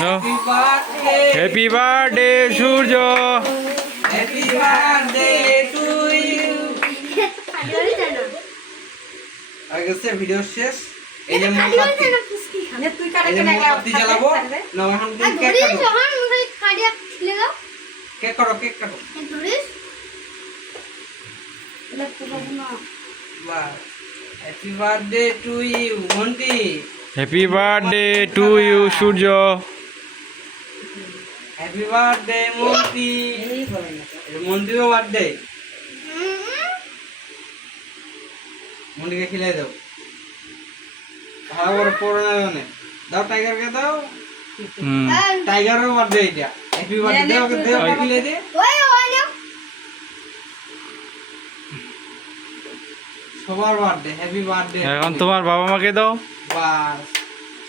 Happy birthday Surya. Happy birthday to you. আগেছে video শেষ। এই যে মোমবাতি জ্বালাবো না, এখন তুমি কেক কাটো। কেক কাটো, কেক কাটো। Happy birthday to you Monty. Happy birthday to you Surya. Happy birthday Monty. মন্টিরও বার্থডে। মন্টিকে খিলাই দাও। ভালো করে পড়ো না জানে। দাও টাইগারকে দাও। টাইগারের বার্থডে এটা। হ্যাপি বার্থডে ওকে দে, ওকে খিলাই দে। সবার বার্থডে, হ্যাপি বার্থডে। এখন তোমার বাবা মাকে দাও। বাস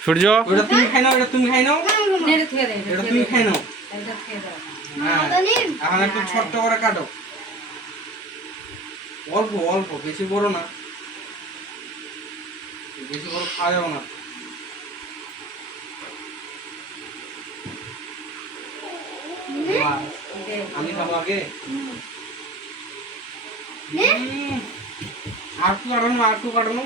সূর্য ওটা তুমি খাই নাও, এটা তুমি খাই নাও, এটা তুমি খাই নাও। হ্যাঁ, এখন একটু ছোট্ট করে কাটো। অল্প অল্প, বেশি বড় না, বেশি বড় খাওয়া যাবে না। বাস, আমি খাবো আগে। আর একটু কাটানো, আর একটু কাটানো।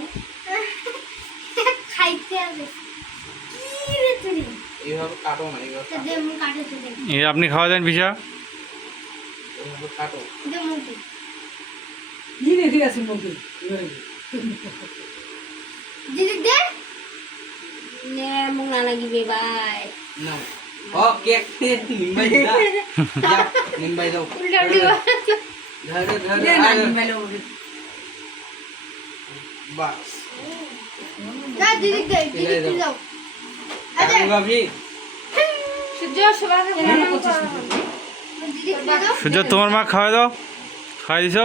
এইভাবে কাটো না, এইভাবে কাটো। আপনি খাওয়া দেন পিসা। এইভাবে কাটো। না ও কেক নিম্বাই দাও। নিম্বাই দাও। বাস ভাবি সূর্য তোমার মা খাওয়াই দাও। খাওয়াই দিছ।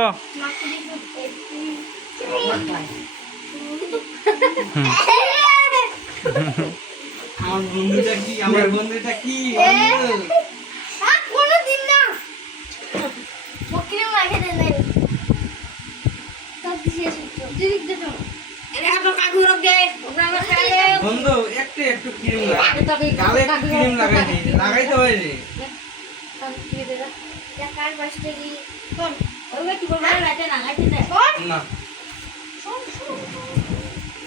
আমার বন্ধুটা কি, আমার বন্ধুটা কি বন্ধু, একটু একটু ক্রিম গালে একটু ক্রিম লাগাইতে হয় রে। না